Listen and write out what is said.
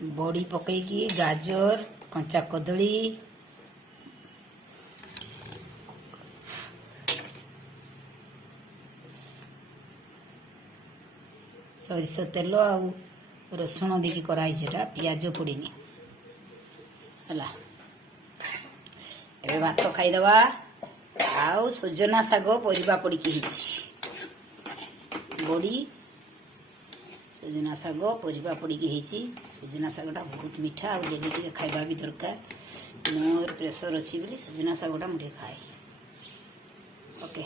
बड़ी पकईकी गाजर कंचा कदली सरिष तेल आ रसुण देकी कराई पियाज पड़नी है। एबे भात खाईदवा आउ सजना शाग परिबा पड़की बड़ी सजना शाग परिबा पड़की सजना शागटा बहुत मीठा और डेली टे खाइबा भी दरकार मोर प्रेसर अच्छी बोली सजना शागटा मुझे खाए ओके।